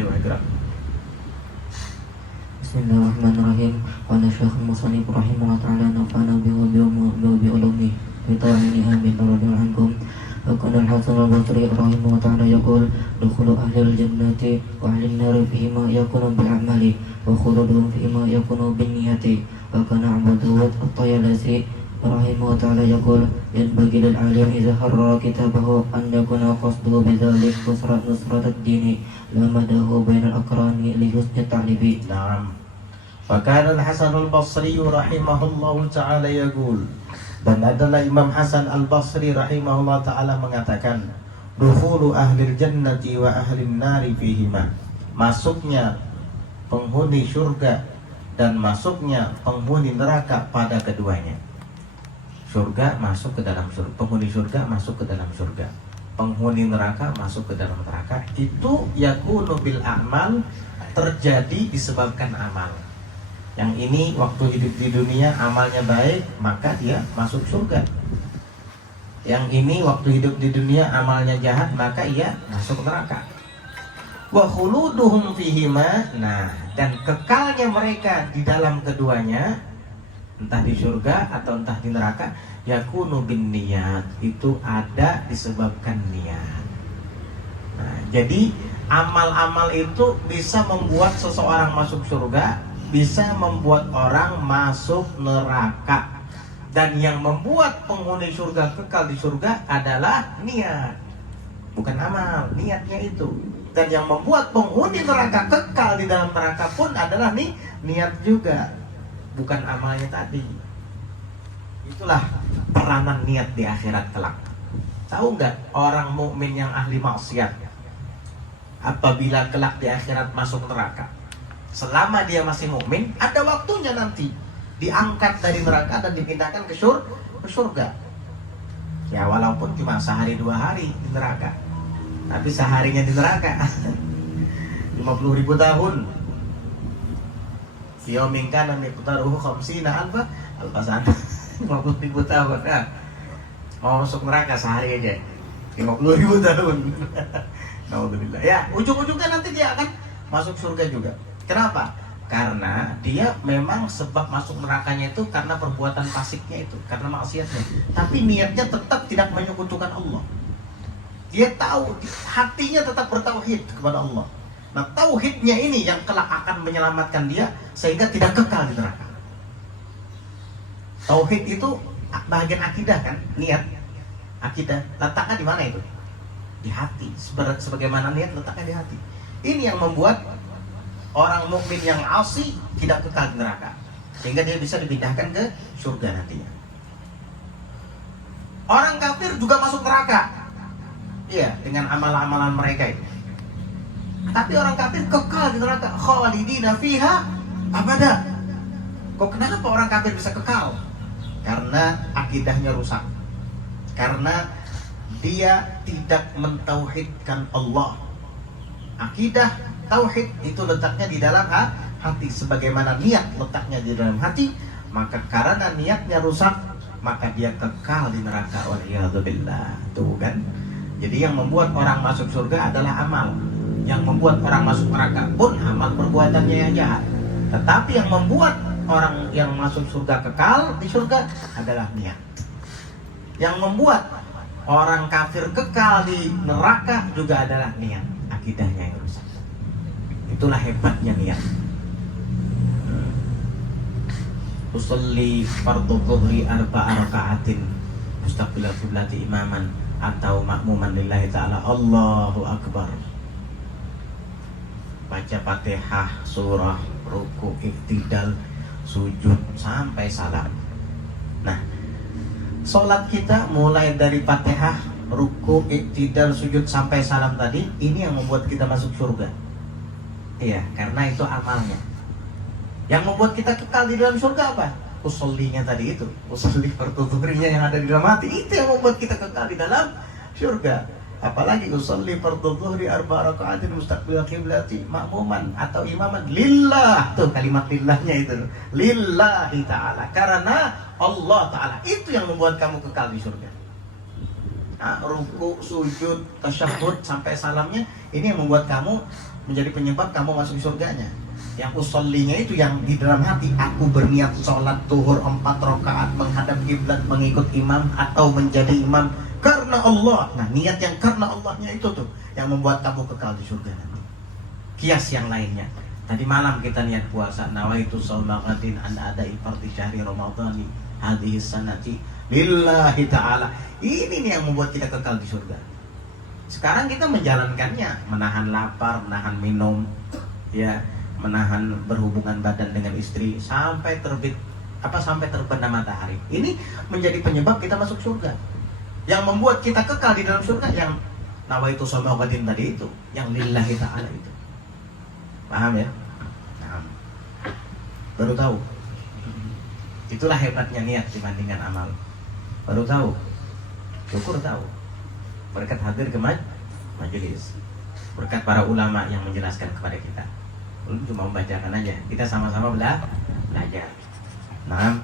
Ayo ikra. Bismillahirrahmanirrahim. Wa nasyahul musannif rahimahullah ta'ala nafa'ana bi'ulumi bita'ini amin radhiyallahu anhum. Wa kana al-Hasan al-Basri rahimahullah ta'ala yaqul dukhulu ahlil jannati wa ahlin nari fihima yakunu bil a'mali wa khuluduhum fihima yakunu bin niyati. Wa kana Abu Dawud at-Tayalisi rahimahullah ta'ala yaqul yanbaghi lil alim idza harra kitabahu an yakuna qasduhu bidzalik nusrat ad-dini la madahu bainal aqrani li husni ta'libi. Naam. Wa kana al-Hasan al-Basri rahimahullahu ta'ala yaqul, dan adalah Imam Hasan al-Basri rahimahullah ta'ala mengatakan, dukhulu ahlil jannati wa ahlin nari fihima, masuknya penghuni surga dan masuknya penghuni neraka pada keduanya. Surga masuk ke dalam surga, penghuni surga masuk ke dalam surga, penghuni neraka masuk ke dalam neraka. Itu yakunu bil a'mal, terjadi disebabkan amal. Yang ini waktu hidup di dunia amalnya baik, maka dia masuk surga. Yang ini waktu hidup di dunia amalnya jahat, maka ia masuk neraka. Wa khuluduhum fihima, nah, dan kekalnya mereka di dalam keduanya, entah di surga atau entah di neraka, yakunu bin niyat, itu ada disebabkan niat. Nah, jadi amal-amal itu bisa membuat seseorang masuk surga, bisa membuat orang masuk neraka. Dan yang membuat penghuni surga kekal di surga adalah niat, bukan amal, niatnya itu. Dan yang membuat penghuni neraka kekal di dalam neraka pun adalah niat juga, bukan amalnya tadi. Itulah peranan niat di akhirat kelak. Tahu nggak orang mukmin yang ahli maksiat, apabila kelak di akhirat masuk neraka, selama dia masih mukmin, ada waktunya nanti diangkat dari neraka dan dipindahkan ke surga. Ya walaupun cuma sehari 2 hari di neraka, tapi seharinya di neraka 50.000 tahun. Yaumin kana miqdaruhu 50 alfa sana. 50.000 tahun. Nah, mau masuk neraka sehari aja 50.000 tahun. Alhamdulillah. Ya, ujung-ujungnya nanti dia akan masuk surga juga. Kenapa? Karena dia memang sebab masuk nerakanya itu karena perbuatan fasiknya itu, karena maksiatnya. Tapi niatnya tetap tidak menyekutukan Allah. Dia tahu, hatinya tetap bertauhid kepada Allah. Nah, tauhidnya ini yang kelak akan menyelamatkan dia sehingga tidak kekal di neraka. Tauhid itu bagian akidah kan, niat. Akidah letaknya di mana itu? Di hati. Sebagaimana niat letaknya di hati. Ini yang membuat orang mukmin yang asi tidak kekal di neraka, sehingga dia bisa dipindahkan ke surga nantinya. Orang kafir juga masuk neraka, iya, dengan amalan-amalan mereka itu. Tapi orang kafir kekal di neraka, khalidina fiha abada. Kok kenapa orang kafir bisa kekal? Karena akidahnya rusak, karena dia tidak mentauhidkan Allah. Akidah tauhid itu letaknya di dalam hati, sebagaimana niat letaknya di dalam hati. Maka karena niatnya rusak, maka dia kekal di neraka. Waliyadzubillah. Tuh kan. Jadi yang membuat orang masuk surga adalah amal. Yang membuat orang masuk neraka pun amal perbuatannya yang jahat. Tetapi yang membuat orang yang masuk surga kekal di surga adalah niat. Yang membuat orang kafir kekal di neraka juga adalah niat, akidahnya yang rusak. Itulah hebatnya niat. Usolli fardhu dhuhri 4 raka'atin mustaqbilal qiblati imaman atau makmuman lillahi ta'ala. Allahu akbar. Baca Fatihah, surah, ruku, iktidal, sujud sampai salam. Nah, sholat kita mulai dari Fatihah, ruku, iktidal, sujud sampai salam tadi, ini yang membuat kita masuk surga. Iya, karena itu amalnya. Yang membuat kita kekal di dalam surga apa? Usollinya tadi itu, usolli fardhu dhuhrinya yang ada di dalam hati, itu yang membuat kita kekal di dalam surga. Apalagi usolli fardhu dhuhri 4 raka'atin mustaqbilal qiblati makmuman atau imaman lillah. Tuh kalimat lillahnya itu, lillahi ta'ala, karena Allah ta'ala. Itu yang membuat kamu kekal di surga. Nah, ruku, sujud, tasyahud sampai salamnya, ini yang membuat kamu menjadi penyebab kamu masuk surganya. Yang usollinya itu yang di dalam hati, aku berniat sholat duhur 4 rakaat menghadap kiblat mengikut imam atau menjadi imam karena Allah. Nah, niat yang karena Allahnya itu tuh yang membuat kamu kekal di surga nanti. Kias yang lainnya. Tadi malam kita niat puasa, nawaitu shauma ghadin an ada'i fardhi syahri ramadhani hadhihi sanati lillahi ta'ala. Ini nih yang membuat kita kekal di surga. Sekarang kita menjalankannya, menahan lapar, menahan minum, ya, menahan berhubungan badan dengan istri sampai sampai terbenam matahari. Ini menjadi penyebab kita masuk surga. Yang membuat kita kekal di dalam surga yang nawaitu shauma ghadin tadi itu, yang lillahi ta'ala itu. Paham ya? Nah, baru tahu. Itulah hebatnya niat dibandingkan amal. Baru tahu. Syukur tahu. Berkat hadir ke majelis. Berkat para ulama yang menjelaskan kepada kita. Belum cuma membacakan aja. Kita sama-sama belajar. Nah,